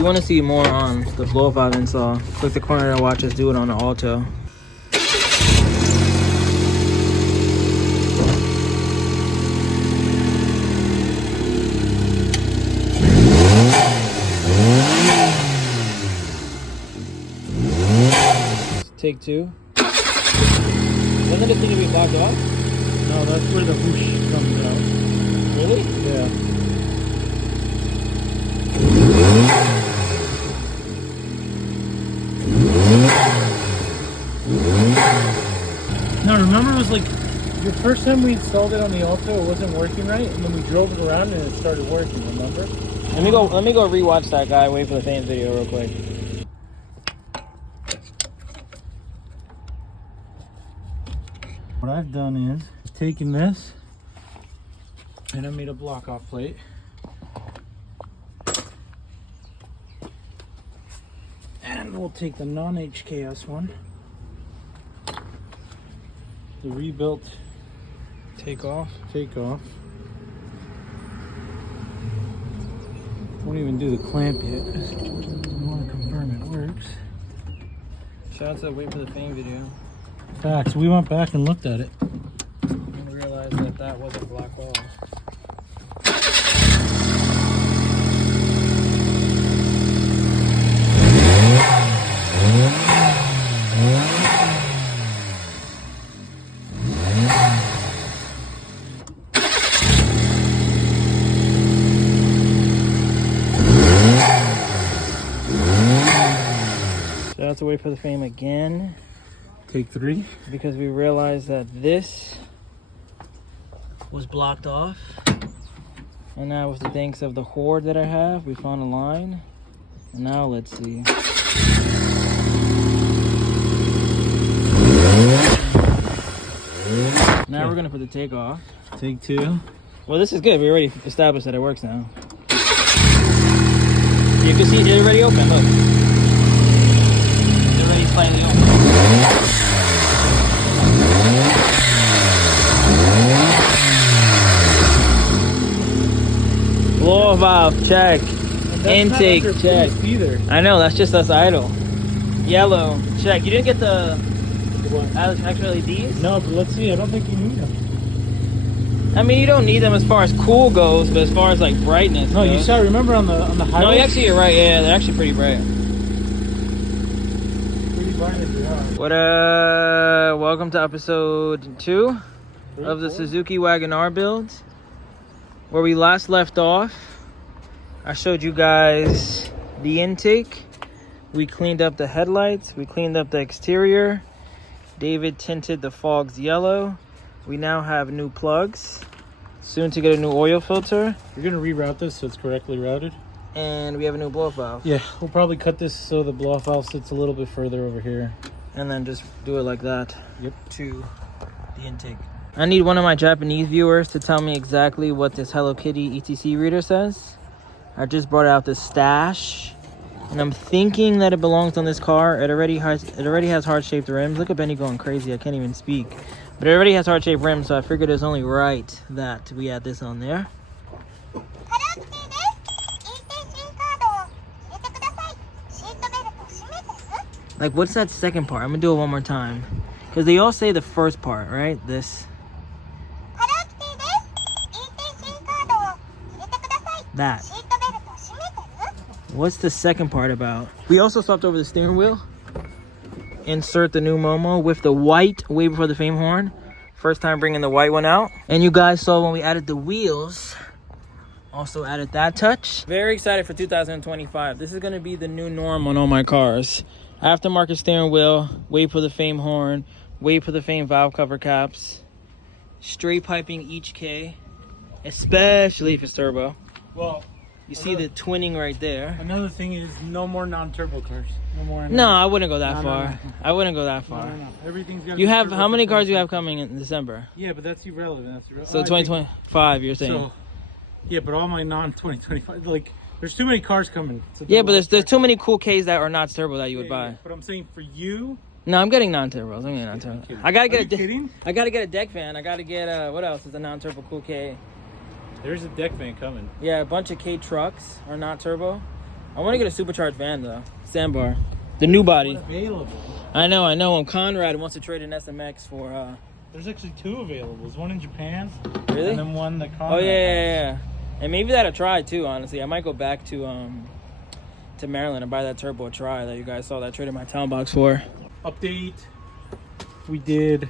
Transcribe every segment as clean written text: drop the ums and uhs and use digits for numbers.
you want to see more on the blow valve install, click the corner and watch us do it on the Alto. Take two. Doesn't this need to be blocked off? No, that's where the whoosh comes out. Really? Yeah. No, remember it was like the first time we installed it on the Alto, it wasn't working right, and then we drove it around and it started working, remember? Let me go rewatch that guy Wait for the Fame video real quick. What I've done is taken this and I made a block off plate. And we'll take the non-HKS one. The rebuilt Takeoff. Won't even do the clamp yet. I want to confirm it works. Shout out to the Wait for the Fame video. Facts. We went back and looked at it. And realized that that wasn't black wall. Shout out to Wait for the Fame again. Take three. Because we realized that this was blocked off. And now with the thanks of the hoard that I have, we found a line. And now let's see. Now we're gonna put the takeoff. Take two. Well, this is good. We already established that it works now. You can see it already open, look. It's already slightly open. Blow valve, check. Intake, check. Either. I know, that's just us idle. Yellow, check. You didn't get the actual LEDs? No, but let's see. I don't think you need them. I mean, you don't need them as far as cool goes, but as far as like brightness No, goes. you saw. Remember on the highway? No, actually, you're right. Yeah, they're actually pretty bright. Pretty bright as they are. What welcome to episode 2 of the Suzuki Wagon R build. Where we last left off, I showed you guys the intake. We cleaned up the headlights. We cleaned up the exterior. David tinted the fogs yellow. We now have new plugs. Soon to get a new oil filter. You're gonna reroute this so it's correctly routed. And we have a new blow valve. Yeah, we'll probably cut this so the blow valve sits a little bit further over here. And then just do it like that. Yep. To the intake. I need one of my Japanese viewers to tell me exactly what this Hello Kitty ETC reader says. I just brought out the stash. And I'm thinking that it belongs on this car. It already has heart-shaped rims. Look at Benny going crazy. I can't even speak. But it already has heart-shaped rims, so I figured it's only right that we add this on there. Like, what's that second part? I'm gonna do it one more time. Because they all say the first part, right? This. That. What's the second part about? We also swapped over the steering wheel. Insert the new Momo with the white Way Before the Fame horn. First time bringing the white one out. And you guys saw when we added the wheels. Also added that touch. Very excited for 2025. This is going to be the new norm on all my cars. Aftermarket steering wheel, Way Before the Fame horn, Way Before the Fame valve cover caps. Straight piping each K. Especially if it's turbo. Well, you see the twinning right there. Another thing is no more non-turbo cars. No more. No, I wouldn't go that far. No. I wouldn't go that far. No. Everything's gonna You be have turbo how many for cars do you have coming in December? Yeah, but that's irrelevant. So 2025, you're saying? So, yeah, but all my non-2025, like, there's too many cars coming. Yeah, but there's too many cool Ks that are not turbo that you would buy. Yeah, but I'm saying for you. No, I'm getting non-turbos. I'm getting non-turbo. I gotta get kidding? I gotta get a deck fan. I gotta get what else is a non-turbo cool K? There's a deck fan coming. Yeah, a bunch of K trucks are not turbo. I want to get a supercharged van though. Sandbar. The new body. Available. I know. And Conrad wants to trade an SMX for. There's actually 2 available. There's one in Japan. Really? And then one that Conrad. Oh yeah. And maybe that'll try too. Honestly, I might go back to Maryland and buy that turbo try that you guys saw that I traded my town box for. Update. We did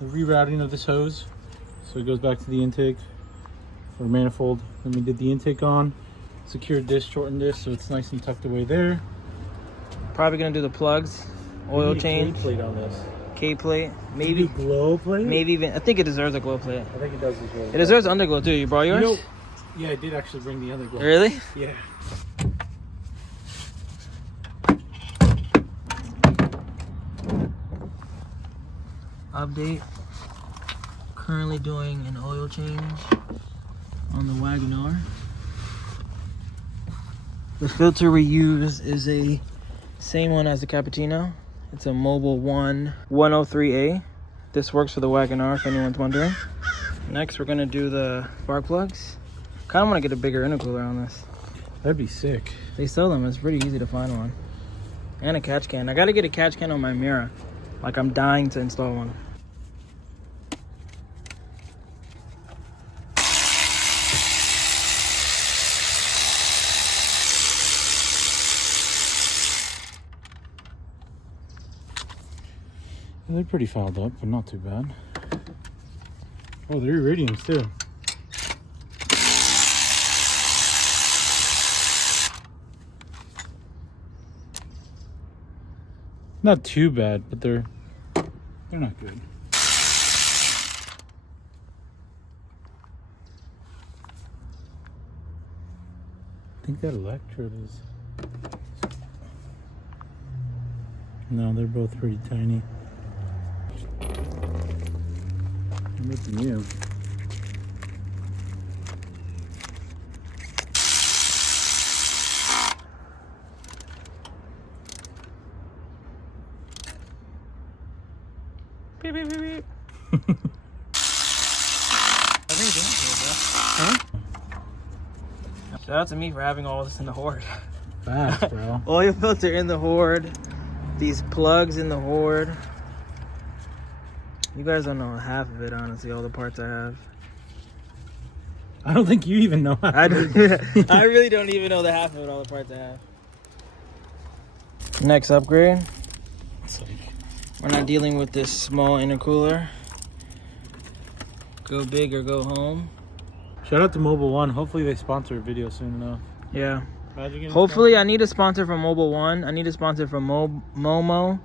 the rerouting of this hose, so it goes back to the intake for manifold. Then we did the intake on, secured this, shortened this, so it's nice and tucked away there. Probably gonna do the plugs, oil change, K plate on this. K plate, maybe glow plate. maybe even. I think it deserves a glow plate. I think it does as well. It deserves underglow too. You brought yours? You know, yeah, I did actually bring the other glow. Really? Yeah. Update. Currently doing an oil change on the WAGON RR. The filter we use is a same one as the Cappuccino. It's a Mobile 1 103A. This works for the WAGON RR if anyone's wondering. Next we're gonna do the spark plugs. Kinda wanna get a bigger intercooler on this. That'd be sick. They sell them, it's pretty easy to find one. And a catch can. I gotta get a catch can on my mirror. Like I'm dying to install one. They're pretty fouled up, but not too bad. Oh, they're iridiums too. Not too bad, but they're not good. I think that electrode is. No, they're both pretty tiny. I'm making you. Beep, beep, beep, beep. Huh? Shout out to me for having all this in the Horde. Fast, bro. Oil filter in the Horde. These plugs in the Horde. You guys don't know half of it, honestly, all the parts I have. I don't think you even know how. I really don't even know the half of it, all the parts I have. Next upgrade. We're not dealing with this small intercooler. Go big or go home. Shout out to Mobile One. Hopefully they sponsor a video soon enough. Yeah. Hopefully I need a sponsor from Mobile One. I need a sponsor from Momo.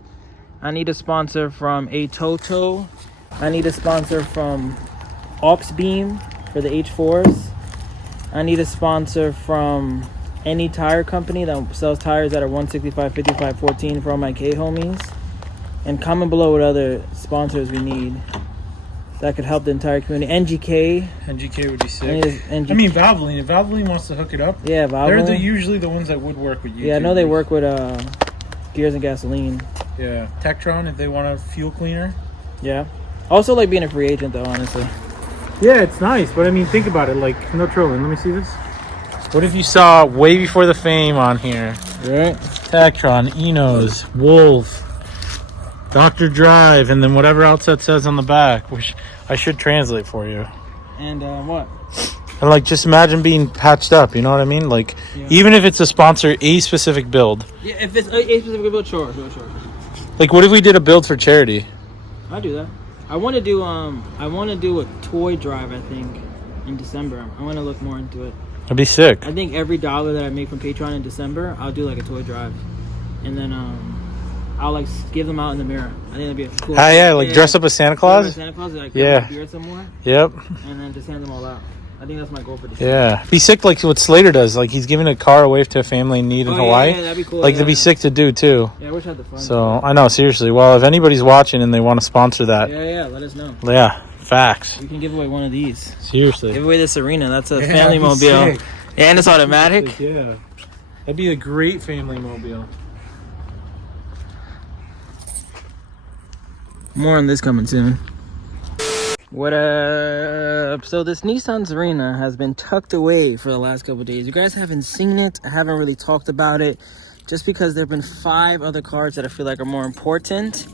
I need a sponsor from Atoto. I need a sponsor from Auxbeam for the H4s. I need a sponsor from any tire company that sells tires that are 165, 55, 14 for all my K homies. And comment below what other sponsors we need that could help the entire community. NGK. NGK would be sick. I mean, Valvoline. If Valvoline wants to hook it up, yeah, Valvoline. they're usually the ones that would work with you. Yeah, I know they work with Gears and Gasoline. Yeah, Tektron if they want a fuel cleaner. Yeah. Also like being a free agent though, honestly. Yeah, it's nice, but I mean, think about it. Like, no trolling. Let me see this. What if you saw Way Before the Fame on here? Right. Tektron, Enos, Wolf, Dr. Drive, and then whatever else that says on the back, which I should translate for you. And what? And like, just imagine being patched up, you know what I mean? Like, yeah. Even if it's to sponsor a specific build. Yeah, if it's a specific build, sure. Like, what if we did a build for charity? I'd do that. I want to do a toy drive, I think, in December. I want to look more into it. That'd be sick. I think every dollar that I make from Patreon in December, I'll do like a toy drive. And then I'll like give them out in the mirror. I think that'd be a cool. Yeah, like dress up as Santa Claus. Santa Claus, like yeah. Beard somewhere. Yep. And then just hand them all out. I think that's my goal for this. Yeah, be sick like what Slater does. Like he's giving a car away to a family in need in Hawaii. Yeah, that'd be cool. Like that'd be sick to do too. Yeah, I wish I had the fun. So I know, seriously. Well, if anybody's watching and they want to sponsor that, yeah, let us know. Yeah, facts. We can give away one of these. Seriously. Give away the Serena. That's a family mobile. Sick. Yeah, and it's automatic. Sick, yeah, that'd be a great family mobile. More on this coming soon. What up? So this Nissan Serena has been tucked away for the last couple of days. You guys haven't seen it. I haven't really talked about it just because there have been 5 other cars that I feel like are more important.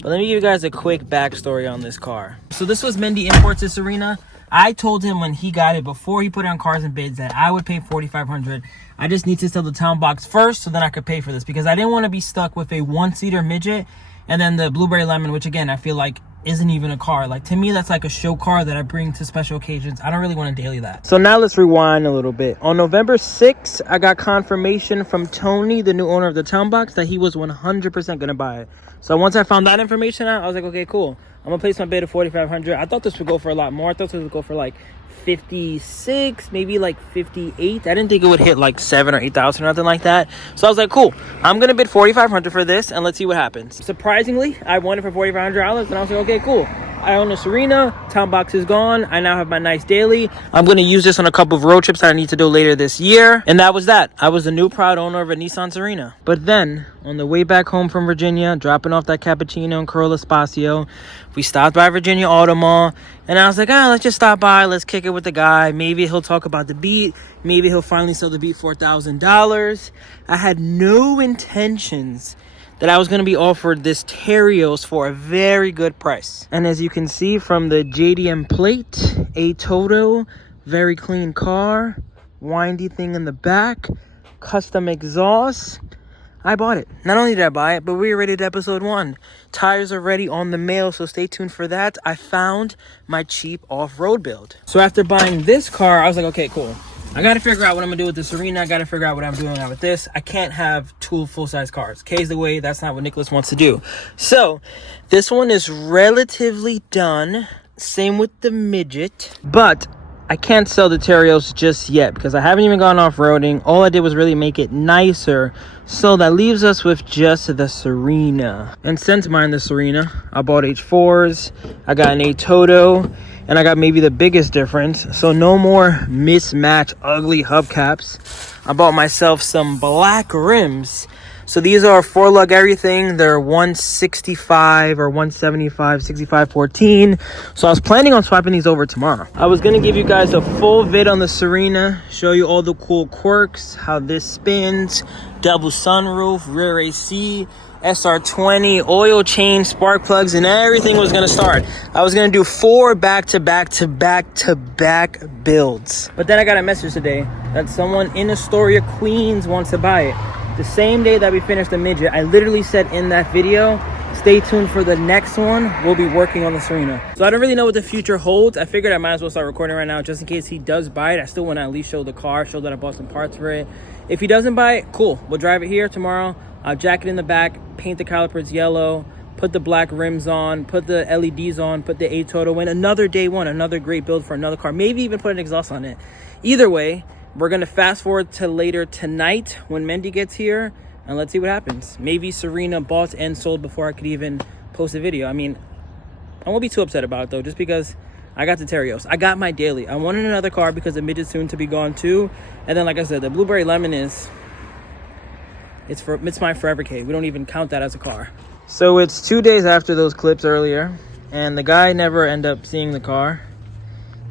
But let me give you guys a quick backstory on this car. So this was Mendy Imports' Serena. I told him when he got it, before he put it on Cars and Bids, that I would pay $4,500. I just need to sell the town box first so then I could pay for this, because I didn't want to be stuck with a 1-seater midget and then the Blueberry Lemon, which again, I feel like isn't even a car. Like, to me, that's like a show car that I bring to special occasions. I don't really want to daily that. So now let's rewind a little bit. On November 6th, I got confirmation from Tony, the new owner of the town box, that he was 100% going to buy it. So once I found that information out, I was like, okay, cool. I'm going to place my bid at $4,500. I thought this would go for a lot more. I thought this would go for like 56, maybe like 58. I didn't think it would hit like 7 or 8,000 or nothing like that. So I was like, cool, I'm gonna bid $4,500 for this and let's see what happens. Surprisingly, I won it for $4,500 and I was like, okay, cool. I own a Serena, town box is gone. I now have my nice daily. I'm gonna use this on a couple of road trips that I need to do later this year. And that was that. I was the new proud owner of a Nissan Serena. But then on the way back home from Virginia, dropping off that Cappuccino and Corolla Spacio, we stopped by Virginia Auto Mall, and I was like, let's just stop by, let's kick it with the guy. Maybe he'll talk about the Beat. Maybe he'll finally sell the Beat for $1,000. I had no intentions that I was going to be offered this Terios for a very good price. And as you can see from the JDM plate, a Toto, very clean car, windy thing in the back, custom exhaust, I bought it. Not only did I buy it, but we already did episode 1. Tires are ready on the mail, so stay tuned for that. I found my cheap off-road build. So after buying this car, I was like, okay, cool. I got to figure out what I'm going to do with the Serena. I got to figure out what I'm doing with this. I can't have 2 full-size cars. K's the way. That's not what Nicholas wants to do. So this one is relatively done. Same with the Midget. But I can't sell the Terios just yet because I haven't even gone off-roading. All I did was really make it nicer. So that leaves us with just the Serena. And since buying the Serena, I bought H4s. I got an A Toto. And I got maybe the biggest difference. So no more mismatched ugly hubcaps. I bought myself some black rims. So these are 4-lug everything. They're 165 or 175, 6514. So I was planning on swapping these over tomorrow. I was gonna give you guys a full vid on the Serena, show you all the cool quirks, how this spins, double sunroof, rear AC, SR20, oil change, spark plugs, and everything was gonna start. I was gonna do 4 back-to-back builds. But then I got a message today that someone in Astoria, Queens wants to buy it. The same day that we finished the Midget, I literally said in that video, stay tuned for the next one. We'll be working on the Serena. So I don't really know what the future holds. I figured I might as well start recording right now just in case he does buy it. I still want to at least show the car, show that I bought some parts for it. If he doesn't buy it, cool. We'll drive it here tomorrow. I'll jack it in the back, paint the calipers yellow, put the black rims on, put the LEDs on, put the A Toto in. Another day one, another great build for another car. Maybe even put an exhaust on it. Either way, we're going to fast forward to later tonight when Mendy gets here, and let's see what happens. Maybe Serena bought and sold before I could even post a video. I mean, I won't be too upset about it, though, just because I got the Terios. I got my daily. I wanted another car because the Midget's soon to be gone, too. And then, like I said, the Blueberry Lemon is... It's my forever K. We don't even count that as a car. So it's 2 days after those clips earlier, and the guy never ended up seeing the car.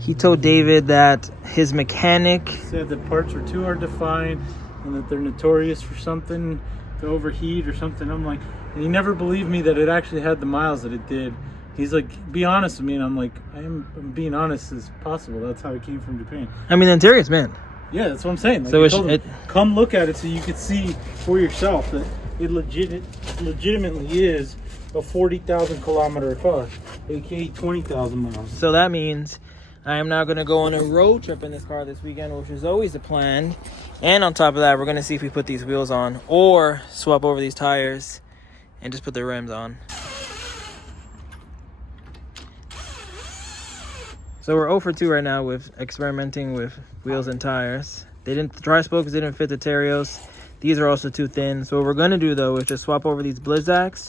He told David that his mechanic said the parts were too hard to find and that they're notorious for something to overheat or something. I'm like, and he never believed me that it actually had the miles that it did. He's like, be honest with me. And I'm like, I'm being honest as possible. That's how it came from Japan. I mean, the interior's mint. Yeah, that's what I'm saying. Like, so come look at it so you could see for yourself that it legitimately is a 40,000 kilometer car, aka 20,000 miles. So that means I am now going to go on a road trip in this car this weekend, which is always the plan. And on top of that, we're going to see if we put these wheels on or swap over these tires and just put the rims on. So we're 0 for 2 right now with experimenting with wheels and tires. The tri-spokes didn't fit the Terios. These are also too thin. So what we're going to do, though, is just swap over these Blizzaks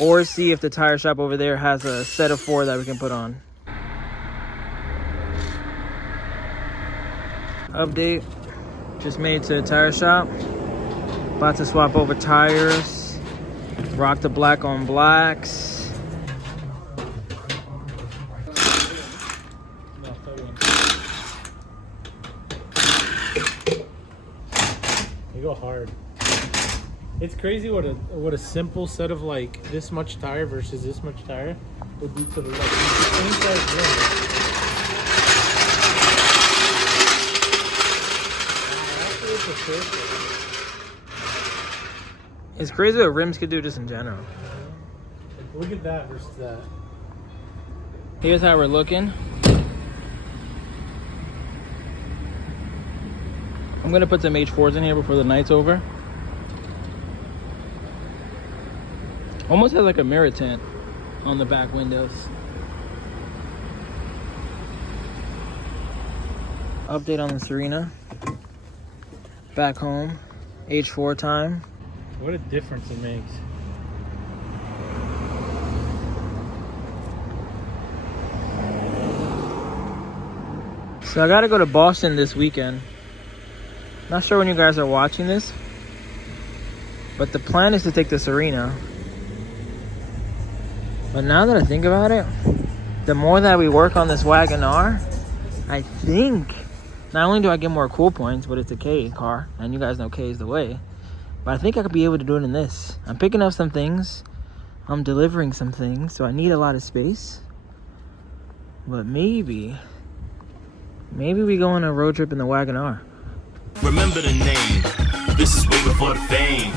or see if the tire shop over there has a set of 4 that we can put on. Update, just made it to a tire shop. About to swap over tires, rock the black on blacks. It's crazy what a simple set of like this much tire versus this much tire will do to the same size rim. It's crazy what rims could do just in general. Look at that versus that. Here's how we're looking. I'm gonna put some H4s in here before the night's over. Almost has like a mirror tint on the back windows. Update on the Serena. Back home. H4 time. What a difference it makes. So I gotta go to Boston this weekend. Not sure when you guys are watching this, but the plan is to take the Serena. But now that I think about it, the more that we work on this Wagon R, I think not only do I get more cool points, but it's a Kei car, and you guys know Kei is the way. But I think I could be able to do it in this. I'm picking up some things, I'm delivering some things, so I need a lot of space. But maybe we go on a road trip in the Wagon R. Remember the name. This is way before the fame.